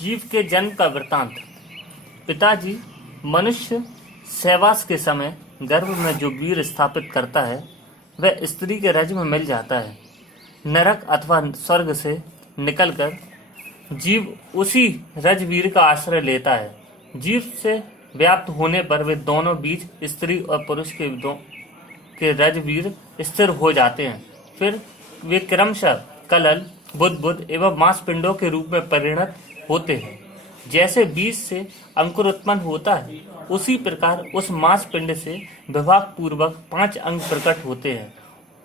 जीव के जन्म का वृतांत। पिताजी मनुष्य सहवास के समय गर्भ में जो वीर स्थापित करता है वह स्त्री के रज में मिल जाता है। नरक अथवा स्वर्ग से निकलकर जीव उसी रजवीर का आश्रय लेता है। जीव से व्याप्त होने पर वे दोनों बीज स्त्री और पुरुष के रजवीर स्थिर हो जाते हैं। फिर वे क्रमशः कलल, बुद्बुद एवं मांसपिंडों के रूप में परिणत होते हैं। जैसे बीज से अंकुर उत्पन्न होता है उसी प्रकार उस मांसपिंड से विभाग पूर्वक 5 अंग प्रकट होते हैं।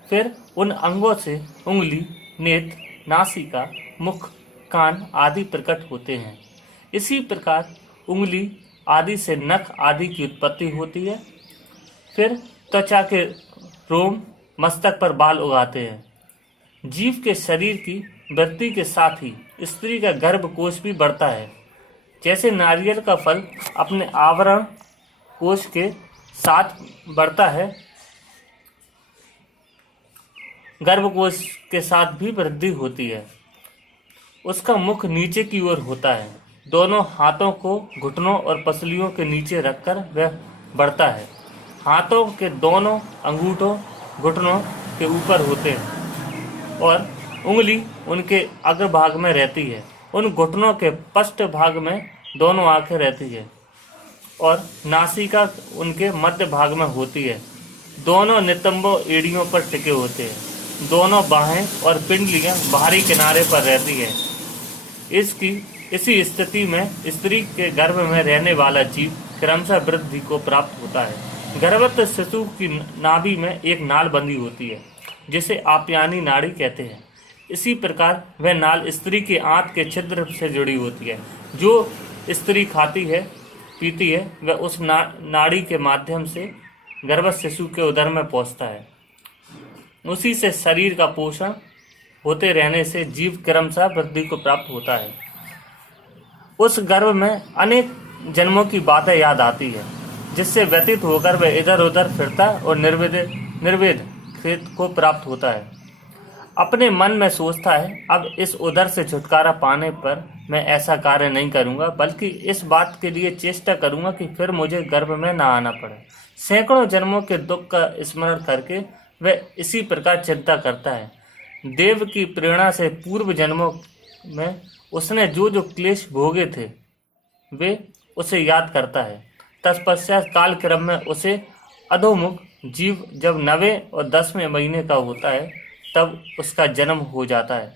फिर उन अंगों से उंगली, नेत्र, नासिका, मुख, कान आदि प्रकट होते हैं। इसी प्रकार उंगली आदि से नख आदि की उत्पत्ति होती है। फिर त्वचा के रोम मस्तक पर बाल उगाते हैं। जीव के शरीर की वृद्धि के साथ ही स्त्री का गर्भकोश भी बढ़ता है। जैसे नारियल का फल अपने आवरण कोश के साथ बढ़ता है, गर्भकोश के साथ भी वृद्धि होती है। उसका मुख नीचे की ओर होता है। दोनों हाथों को घुटनों और पसलियों के नीचे रखकर वह बढ़ता है। हाथों के दोनों अंगूठों घुटनों के ऊपर होते हैं और उंगली उनके अग्रभाग में रहती है। उन घुटनों के पृष्ठ भाग में दोनों आंखें रहती है और नासिका उनके मध्य भाग में होती है। दोनों नितंबों एड़ियों पर टिके होते हैं। दोनों बाहें और पिंडलियां बाहरी किनारे पर रहती है। इसी स्थिति में स्त्री के गर्भ में रहने वाला जीव क्रमशः वृद्धि को प्राप्त होता है। गर्भस्थ शिशु की नाभि में एक नाल बंधी होती है जिसे आप्यायनी नाड़ी कहते हैं। इसी प्रकार वह नाल स्त्री के आंत के छिद्र से जुड़ी होती है। जो स्त्री खाती है पीती है वह उस नाड़ी के माध्यम से गर्भस्थ शिशु के उदर में पहुंचता है। उसी से शरीर का पोषण होते रहने से जीव क्रमशः वृद्धि को प्राप्त होता है। उस गर्भ में अनेक जन्मों की बातें याद आती है जिससे व्यतीत होकर वह इधर उधर फिरता और निर्वेद खेत को प्राप्त होता है। अपने मन में सोचता है अब इस उदर से छुटकारा पाने पर मैं ऐसा कार्य नहीं करूंगा, बल्कि इस बात के लिए चेष्टा करूंगा कि फिर मुझे गर्भ में ना आना पड़े। सैकड़ों जन्मों के दुख का स्मरण करके वह इसी प्रकार चिंता करता है। देव की प्रेरणा से पूर्व जन्मों में उसने जो जो क्लेश भोगे थे वे उसे याद करता है। तत्पश्चात काल क्रम में उसे अधोमुख जीव जब 9वें और 10वें महीने का होता है तब उसका जन्म हो जाता है।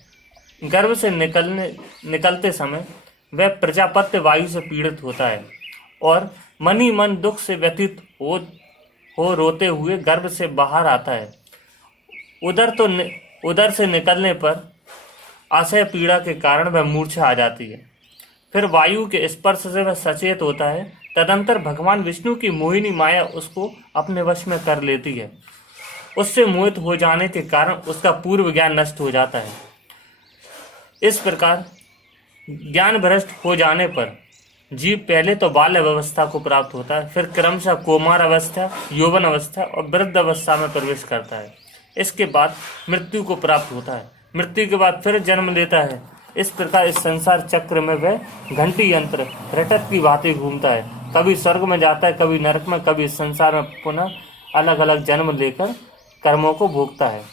गर्भ से निकलते समय वह प्रजापत्य वायु से पीड़ित होता है और मन ही मन दुख से व्यतीत हो रोते हुए गर्भ से बाहर आता है। उदर से निकलने पर असह्य पीड़ा के कारण वह मूर्छा आ जाती है। फिर वायु के स्पर्श से वह सचेत होता है। तदंतर भगवान विष्णु की मोहिनी माया उसको अपने वश में कर लेती है। उससे मोहित हो जाने के कारण उसका पूर्व ज्ञान नष्ट हो जाता है। इस प्रकार ज्ञान भ्रष्ट हो जाने पर जीव पहले तो बाल्य अवस्था को प्राप्त होता है, फिर क्रमशः कौमार अवस्था, यौवन अवस्था और वृद्ध अवस्था में प्रवेश करता है। इसके बाद मृत्यु को प्राप्त होता है। मृत्यु के बाद फिर जन्म लेता है। इस प्रकार इस संसार चक्र में वह घंटी यंत्र रटक की भांति घूमता है। कभी स्वर्ग में जाता है, कभी नरक में, कभी इस संसार में पुनः अलग अलग जन्म लेकर कर्मों को भोगता है।